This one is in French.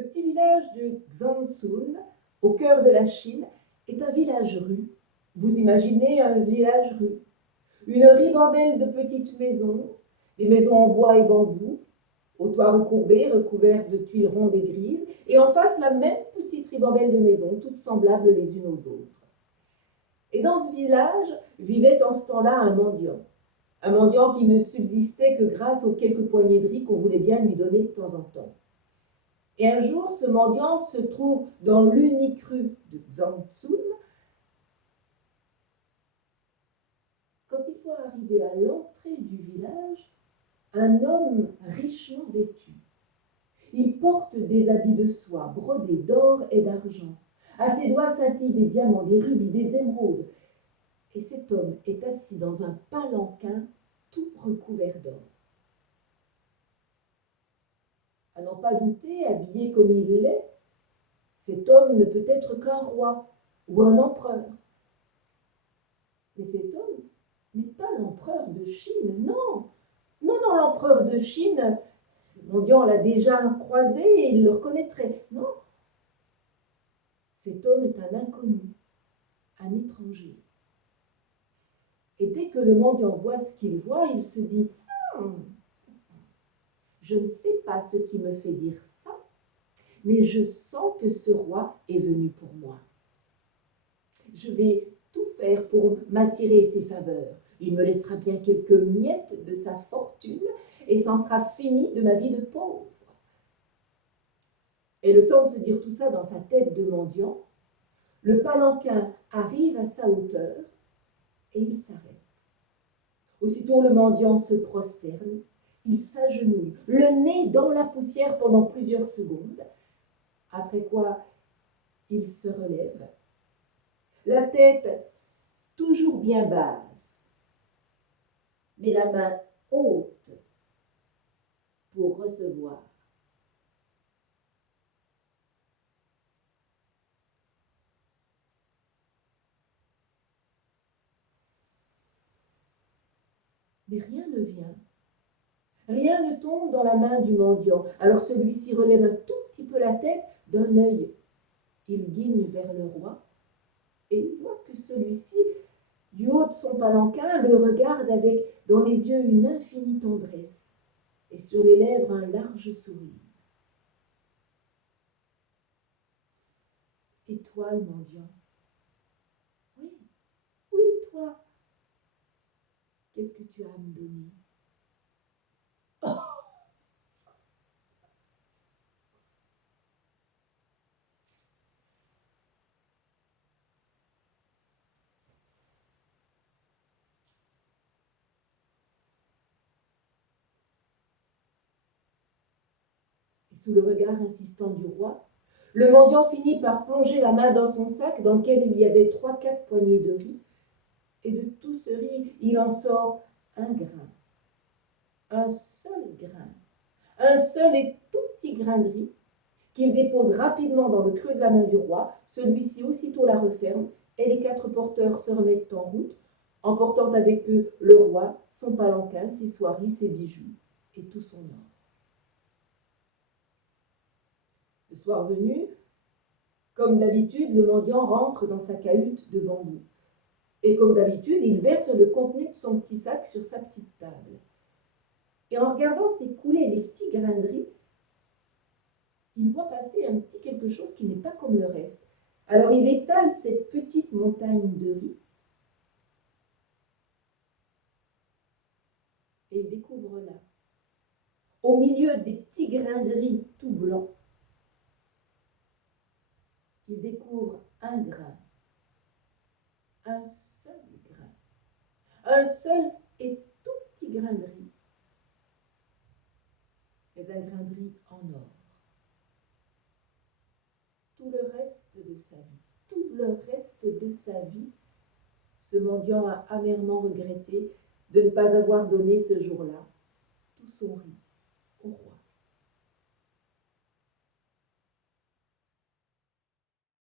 Le petit village de Xanzun, au cœur de la Chine, est un village-rue. Vous imaginez un village-rue. Une ribambelle de petites maisons, des maisons en bois et bambou, aux toits recourbés, recouverts de tuiles rondes et grises, et en face la même petite ribambelle de maisons, toutes semblables les unes aux autres. Et dans ce village vivait en ce temps-là un mendiant qui ne subsistait que grâce aux quelques poignées de riz qu'on voulait bien lui donner de temps en temps. Et un jour, ce mendiant se trouve dans l'unique rue de Xanzun. Quand il faut arriver à l'entrée du village, un homme richement vêtu. Il porte des habits de soie brodés d'or et d'argent. À ses doigts scintillent des diamants, des rubis, des émeraudes. Et cet homme est assis dans un palanquin tout recouvert d'or. À n'en pas douter, habillé comme il l'est, cet homme ne peut être qu'un roi ou un empereur. Mais cet homme n'est pas l'empereur de Chine, non. Non, l'empereur de Chine, le mendiant l'a déjà croisé et il le reconnaîtrait. Non, cet homme est un inconnu, un étranger. Et dès que le mendiant voit ce qu'il voit, il se dit « Je ne sais pas ce qui me fait dire ça, mais je sens que ce roi est venu pour moi. Je vais tout faire pour m'attirer ses faveurs. Il me laissera bien quelques miettes de sa fortune et c'en sera fini de ma vie de pauvre. » Et le temps de se dire tout ça dans sa tête de mendiant, le palanquin arrive à sa hauteur et il s'arrête. Aussitôt le mendiant se prosterne, il s'agenouille, le nez dans la poussière pendant plusieurs secondes, après quoi il se relève, la tête toujours bien basse, mais la main haute pour recevoir. Mais rien ne vient. Rien ne tombe dans la main du mendiant. Alors celui-ci relève un tout petit peu la tête d'un œil. Il guigne vers le roi et il voit que celui-ci, du haut de son palanquin, le regarde avec dans les yeux une infinie tendresse et sur les lèvres un large sourire. Et toi, le mendiant? Oui, oui, toi, qu'est-ce que tu as à me donner? Et sous le regard insistant du roi, le mendiant finit par plonger la main dans son sac dans lequel il y avait 3-4 poignées de riz. Et de tout ce riz, il en sort un grain. Un seul grain. Un seul et tout petit grain de riz qu'il dépose rapidement dans le creux de la main du roi. Celui-ci aussitôt la referme et les 4 porteurs se remettent en route, emportant avec eux le roi, son palanquin, ses soieries, ses bijoux et tout son or. Le soir venu, comme d'habitude, le mendiant rentre dans sa cahute de bambou. Et comme d'habitude, il verse le contenu de son petit sac sur sa petite table. Et en regardant s'écouler les petits grains de riz, il voit passer un petit quelque chose qui n'est pas comme le reste. Alors il étale cette petite montagne de riz et il découvre là, au milieu des petits grains de riz tout blancs, il découvre un grain, un seul grain, un seul et tout petit grain de riz, mais un grain de riz en or. Tout le reste de sa vie, tout le reste de sa vie, ce mendiant a amèrement regretté de ne pas avoir donné ce jour-là tout son riz.